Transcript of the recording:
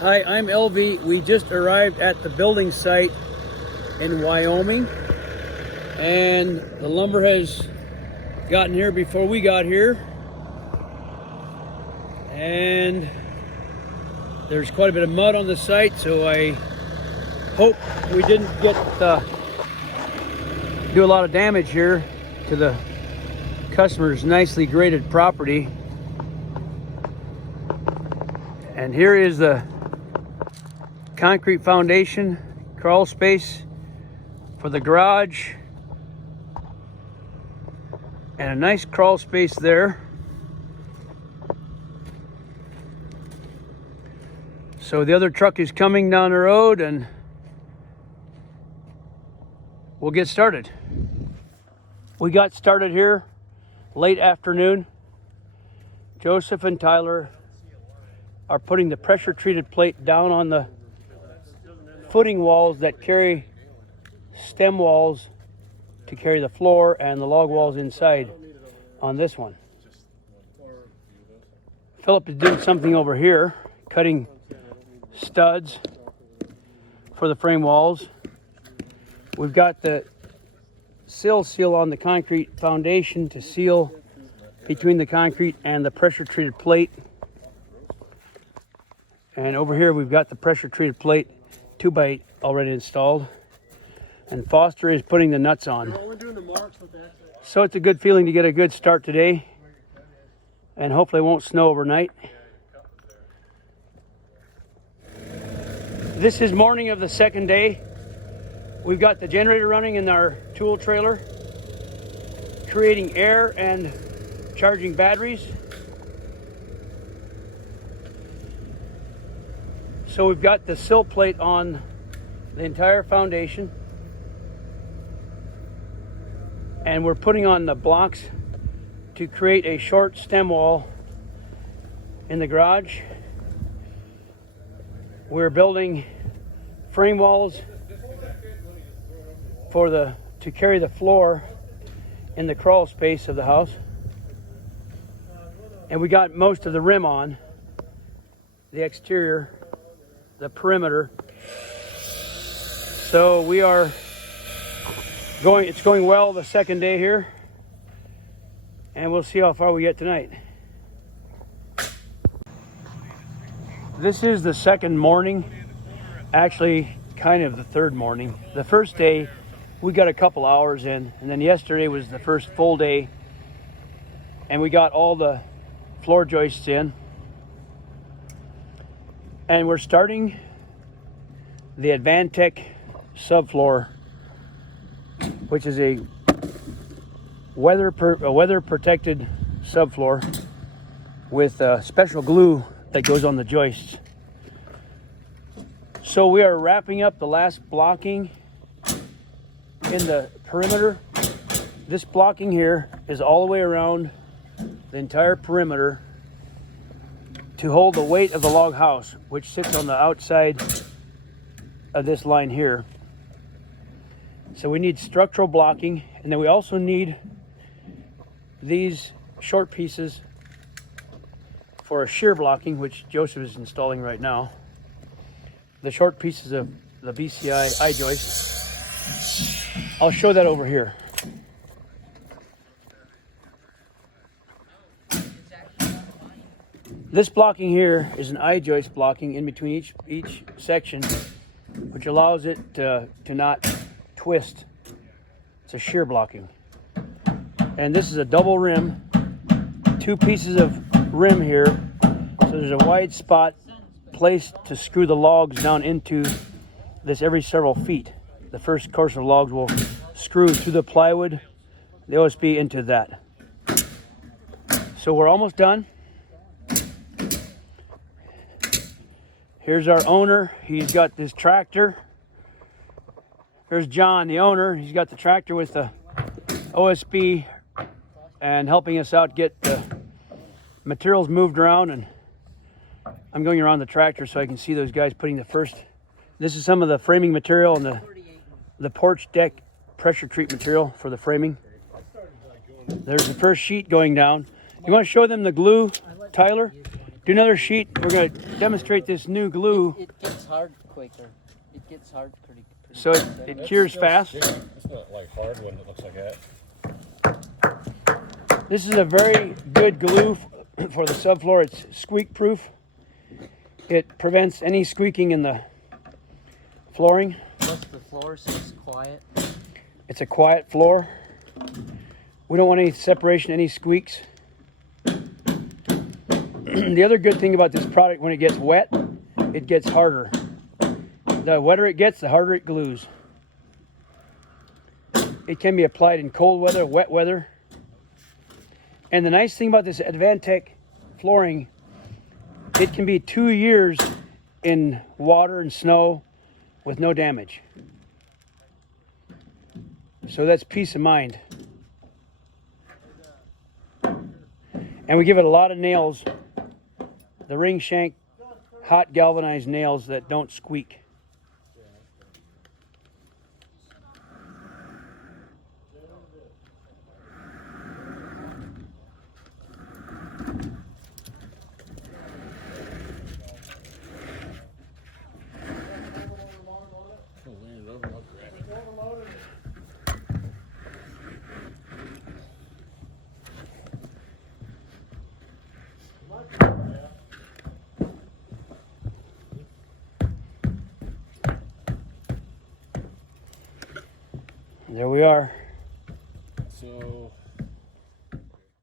Hi, I'm LV. We just arrived at the building site in Wyoming, and the lumber has gotten here before we got here, and there's quite a bit of mud on the site, so I hope we didn't do a lot of damage here to the customer's nicely graded property. And here is the concrete foundation, crawl space for the garage, and a nice crawl space there. So the other truck is coming down the road and we'll get started. We got started here late afternoon. Joseph and Tyler are putting the pressure treated plate down on the footing walls that carry stem walls to carry the floor and the log walls inside on this one. Philip is doing something over here, cutting studs for the frame walls. We've got the sill seal on the concrete foundation to seal between the concrete and the pressure treated plate. And over here we've got the pressure treated plate 2x8 already installed. And Foster is putting the nuts on. So it's a good feeling to get a good start today. And hopefully it won't snow overnight. This is morning of the second day. We've got the generator running in our tool trailer, creating air and charging batteries. So we've got the sill plate on the entire foundation, and we're putting on the blocks to create a short stem wall in the garage. We're building frame walls to carry the floor in the crawl space of the house. And we got most of the rim on, the exterior, the perimeter. So we are it's going well the second day here, and we'll see how far we get tonight. This is the second morning, actually kind of the third morning. The first day we got a couple hours in, and then yesterday was the first full day, and we got all the floor joists in. And we're starting the Advantech Subfloor, which is a weather protected subfloor with special glue that goes on the joists. So we are wrapping up the last blocking in the perimeter. This blocking here is all the way around the entire perimeter to hold the weight of the log house, which sits on the outside of this line here. So we need structural blocking, and then we also need these short pieces for a shear blocking, which Joseph is installing right now. The short pieces of the BCI I-joist. I'll show that over here. This blocking here is an I-joist blocking in between each section, which allows it to not twist. It's a shear blocking. And this is a double rim, 2 pieces of rim here. So there's a wide spot placed to screw the logs down into this every several feet. The first course of logs will screw through the plywood, the OSB into that. So we're almost done. Here's our owner. He's got this tractor. Here's John, the owner. He's got the tractor with the OSB and helping us out get the materials moved around. And I'm going around the tractor so I can see those guys putting the first. This is some of the framing material and the porch deck pressure treat material for the framing. There's the first sheet going down. You want to show them the glue, Tyler? Do another sheet. We're going to demonstrate this new glue. It gets hard quicker. It gets hard pretty So it cures fast. It's not like hard when it looks like that. This is a very good glue for the subfloor. It's squeak proof. It prevents any squeaking in the flooring. Plus the floor is quiet. It's a quiet floor. We don't want any separation, any squeaks. The other good thing about this product, when it gets wet, it gets harder. The wetter it gets, the harder it glues. It can be applied in cold weather, wet weather. And the nice thing about this Advantech flooring, it can be 2 years in water and snow with no damage. So that's peace of mind. And we give it a lot of nails. The ring shank, hot galvanized nails that don't squeak. There we are. So